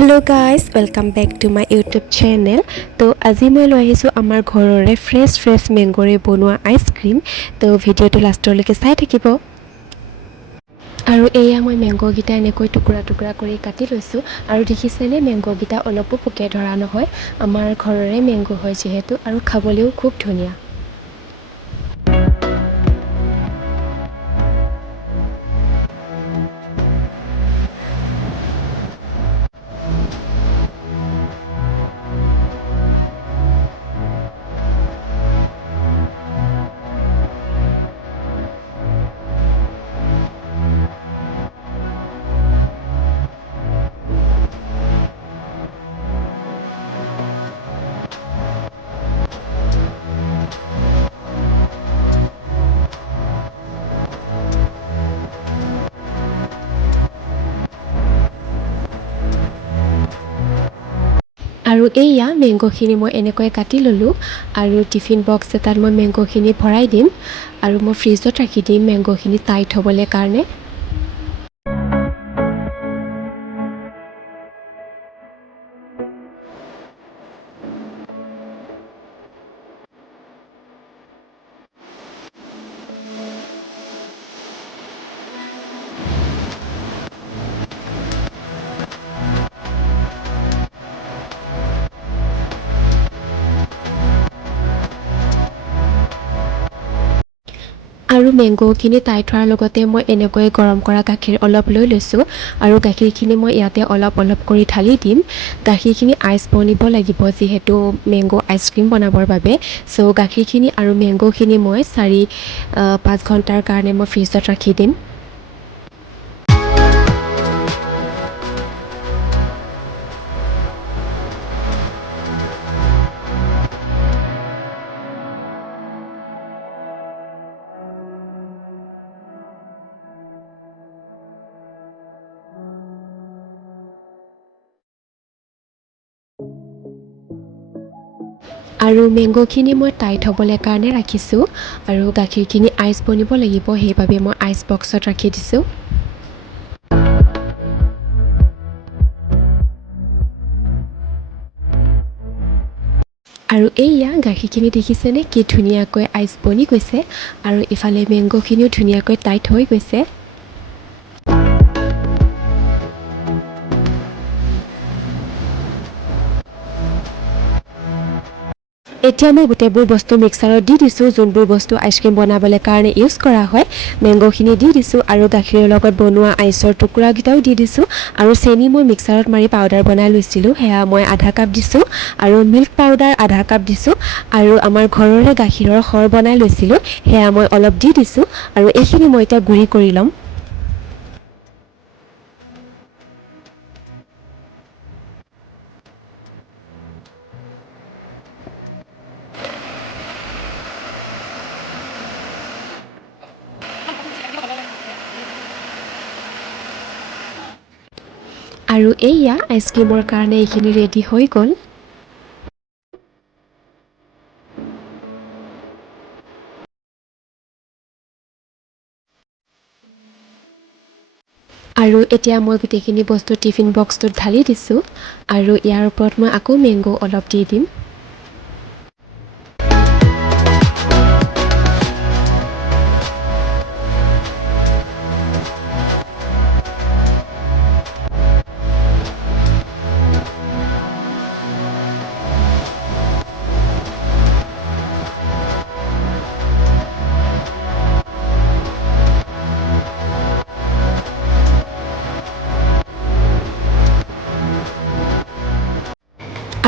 Hello guys, welcome back to my YouTube channel. তো আজি মই লৈ আহিছো আমাৰ ঘৰৰে ফ্ৰেছ মেংগোৰে বনোৱা আইচক্ৰীম। তো ভিডিঅ'টো লাষ্টলৈকে চাই থাকিব। আৰু এয়া মই মেংগো গিটা এনেকৈ টুকুৰা কৰি কাটি লৈছো আৰু দেখিছেনে মেংগো গিটা অলপো পোকে ধৰা নহয়। আমাৰ ঘৰৰে মেংগো হয় যেহেতু আৰু খাবলৈও খুব ধুনীয়া। আৰু এইয়া মেংগোখিনি মই এনেকৈ কাটি ললোঁ আৰু টিফিন বক্স এটাত মই মেংগোখিনি ভৰাই দিম আৰু মই ফ্ৰিজত ৰাখি দিম মেংগোখিনি টাইট হ'বলৈ কাৰণে। আৰু মেংগোখিনি টাইট হোৱাৰ লগতে মই এনেকৈ গৰম কৰা গাখীৰ অলপ লৈ লৈছোঁ আৰু গাখীৰখিনি মই ইয়াতে অলপ কৰি ঢালি দিম। গাখীৰখিনি আইচ বনিব লাগিব যিহেতু মেংগো আইচক্ৰীম বনাবৰ বাবে। চ' গাখীৰখিনি আৰু মেংগোখিনি মই 4-5 ঘণ্টাৰ কাৰণে মই ফ্ৰিজত ৰাখি দিম। আৰু মেংগোখিনি মই টাইট হ'বলৈ কাৰণে ৰাখিছোঁ আৰু গাখীৰখিনি আইচ বনিব লাগিব সেইবাবে মই আইচ বক্সত ৰাখি দিছোঁ। আৰু এইয়া গাখীৰখিনি দেখিছেনে কি ধুনীয়াকৈ আইচ বনি গৈছে আৰু ইফালে মেংগোখিনিও ধুনীয়াকৈ টাইট হৈ গৈছে। এতিয়া মই গোটেইবোৰ বস্তু মিক্সাৰত দি দিছোঁ যোনবোৰ বস্তু আইচক্ৰীম বনাবলৈ কাৰণে ইউজ কৰা হয়। মেংগোখিনি দি দিছোঁ আৰু গাখীৰৰ লগত বনোৱা আইচৰ টুকুৰাকেইটাও দি দিছোঁ আৰু চেনি মই মিক্সাৰত মাৰি পাউডাৰ বনাই লৈছিলোঁ সেয়া মই আধা কাপ দিছোঁ আৰু মিল্ক পাউডাৰ আধা কাপ দিছোঁ আৰু আমাৰ ঘৰৰে গাখীৰৰ সৰ বনাই লৈছিলোঁ সেয়া মই অলপ দি দিছোঁ আৰু এইখিনি মই এতিয়া গুড়ি কৰি ল'ম। আৰু এইয়া আইচক্ৰীমৰ কাৰণে এইখিনি ৰেডি হৈ গ'ল। আৰু এতিয়া মই গোটেইখিনি বস্তু টিফিন বক্সটোত ঢালি দিছোঁ আৰু ইয়াৰ ওপৰত মই আকৌ মেংগো অলপ দি দিম।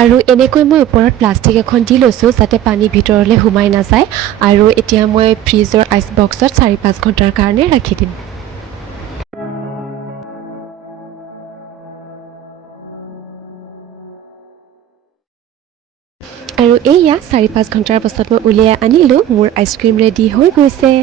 আৰু এনেকৈ মই ওপৰত প্লাষ্টিক এখন দি লৈছোঁ যাতে পানী ভিতৰলৈ সোমাই নাযায় আৰু এতিয়া মই ফ্ৰিজৰ আইচ বক্সত 4-5 ঘণ্টাৰ কাৰণে ৰাখি দিম। আৰু এইয়া 4-5 ঘণ্টাৰ পাছত মই উলিয়াই আনিলোঁ মোৰ আইচক্ৰীম ৰেডি হৈ গৈছে।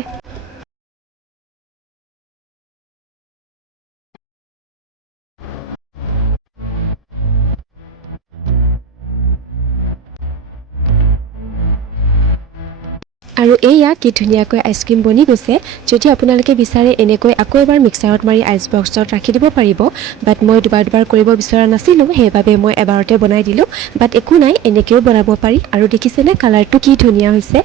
আৰু এয়া কি ধুনীয়াকৈ আইচক্ৰীম বনি গৈছে। যদি আপোনালোকে বিচাৰে এনেকৈ আকৌ এবাৰ মিক্সাৰত মাৰি আইচ বক্সত ৰাখি দিব পাৰিব, বাট মই দুবাৰ কৰিব বিচৰা নাছিলোঁ, সেইবাবে মই এবাৰতে বনাই দিলোঁ। বাট একো নাই, এনেকৈও বনাব পাৰি। আৰু দেখিছেনে কালাৰটো কি ধুনীয়া হৈছে।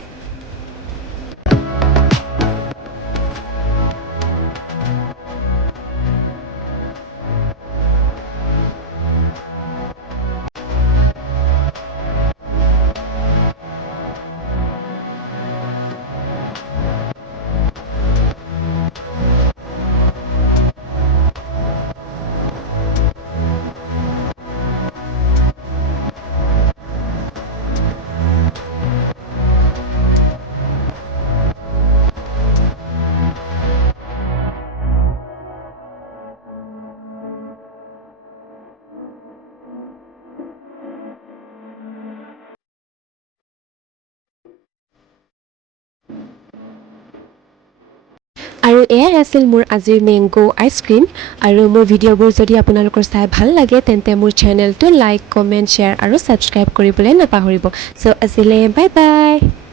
আৰু এয়াই আছিল মোৰ আজিৰ মেংগো আইচক্ৰীম। আৰু মোৰ ভিডিঅ'বোৰ যদি আপোনালোকৰ চাই ভাল লাগে তেন্তে মোৰ চেনেলটো লাইক, কমেণ্ট, শ্বেয়াৰ আৰু ছাবস্ক্ৰাইব কৰিবলৈ নাপাহৰিব। চ' আজিলৈ বাই বাই।